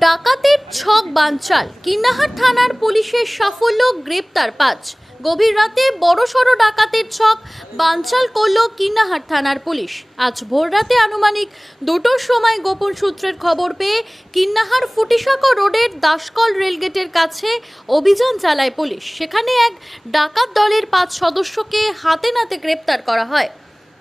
ডাকাতের ছক বানচাল, কিন্নাহার থানার পুলিশের সাফল্য, গ্রেপ্তার 5। গভীর রাতে বড়সড় ডাকাতের ছক বানচাল করল কিন্নাহার থানার পুলিশ। আজ ভোররাতে আনুমানিক 2টোর সময় গোপন সূত্রের খবর পেয়ে কিন্নাহার ফুটিসাঁকো রোডের দাসকল রেলগেটের কাছে অভিযান চালায় পুলিশ। সেখানে এক ডাকাত দলের 5 সদস্যকে হাতে নাতে গ্রেপ্তার করা হয়।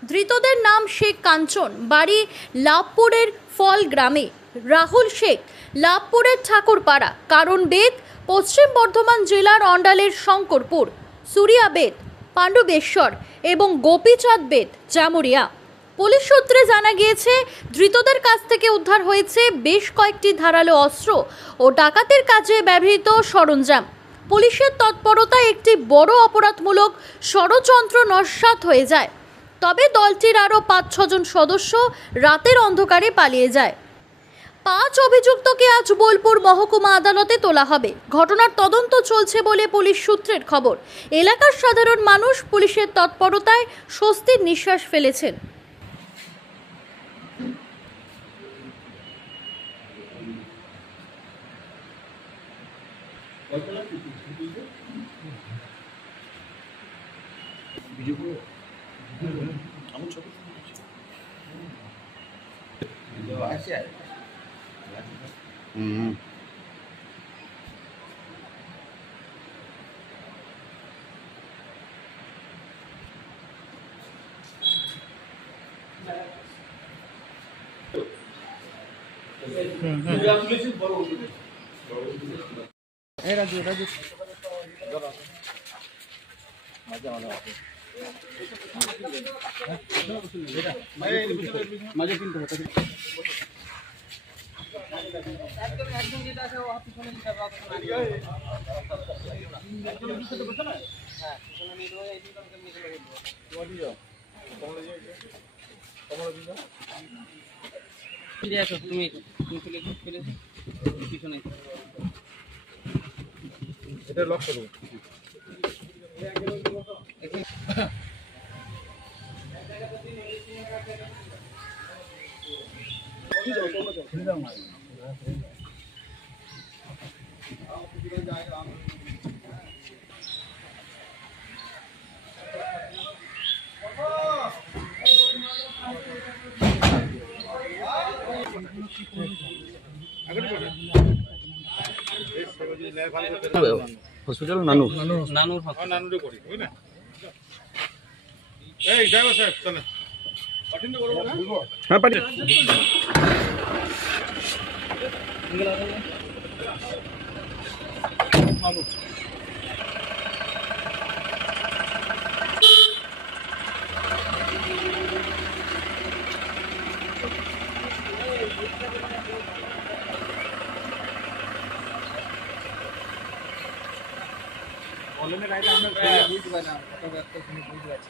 ধৃতদের নাম শেখ কাঞ্চন, বাড়ি লাভপুরের ফল গ্রামে; রাহুল শেখ, লাভপুরের ঠাকুরপাড়া; কারণ বেদ, পশ্চিম বর্ধমান জেলার অন্ডালের শঙ্করপুর; সুরিয়া বেদ, পাণ্ডবেশ্বর এবং গোপীচাঁদ বেদ, জামুরিয়া। পুলিশ সূত্রে জানা গিয়েছে, ধৃতদের কাছ থেকে উদ্ধার হয়েছে বেশ কয়েকটি ধারালো অস্ত্র ও ডাকাতের কাজে ব্যবহৃত সরঞ্জাম। পুলিশের তৎপরতায় একটি বড় অপরাধমূলক ষড়যন্ত্র নস্যাৎ হয়ে যায়। তবে দলটির আরও 5-6 জন সদস্য রাতের অন্ধকারে পালিয়ে যায়। 5 অভিযুক্তকে আজ বোলপুর মহকুমা আদালতে তোলা হবে। ঘটনার তদন্ত চলছে বলে পুলিশ সূত্রের খবর। এলাকার সাধারণ মানুষ পুলিশের তৎপরতায় স্বস্তির নিঃশ্বাস ফেলেছেন। এটা লক করো। হসপিটাল নানু নানুরে করি বুঝলি না? এই ড্রাইভার সাহেব চলেন পাঠিয়ে করব না? হ্যাঁ পাঠিয়ে অনলাইনে রাইডে আমরা বুঝতে পারি না, কত ব্যস্ত তুমি বুঝতে পারছি।